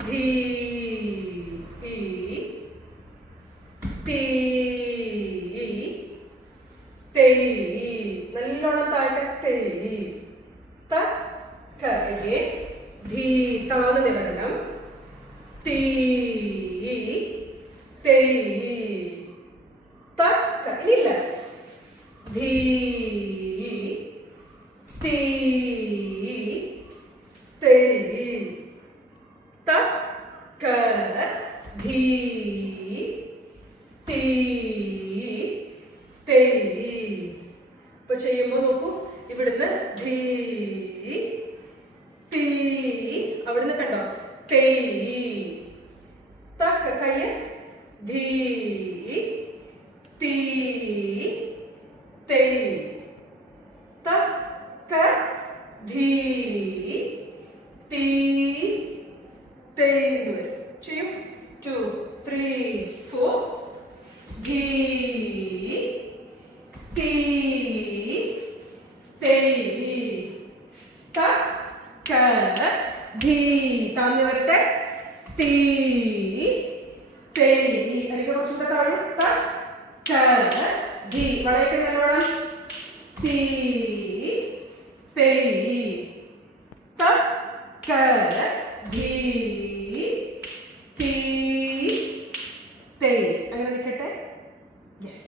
ധീ തീ തെയ് നല്ലോണം താഴട്ടെ തെയ് ത ക ധീ താന്ന് നിവരണം തീ തെയ് ത ക ഇനി ലെഫ്റ്റ് ധീ തീ തെയ് ത ക ധീ തീ തെയ്. ഇപ്പൊ ചെയ്യുമ്പോ നോക്കൂ ഇവിടുന്ന് ധീ തീ അവിടുന്ന് കണ്ടോ തെയ് തക്ക കയ്യ് ധീ തീ തെയ് തക്ക ധീ തീ തെയ് ചെയ്യും 2 3 4 ധീ തീ തെയ് തക്ക ധീ താന്ന് വരട്ടെ തീ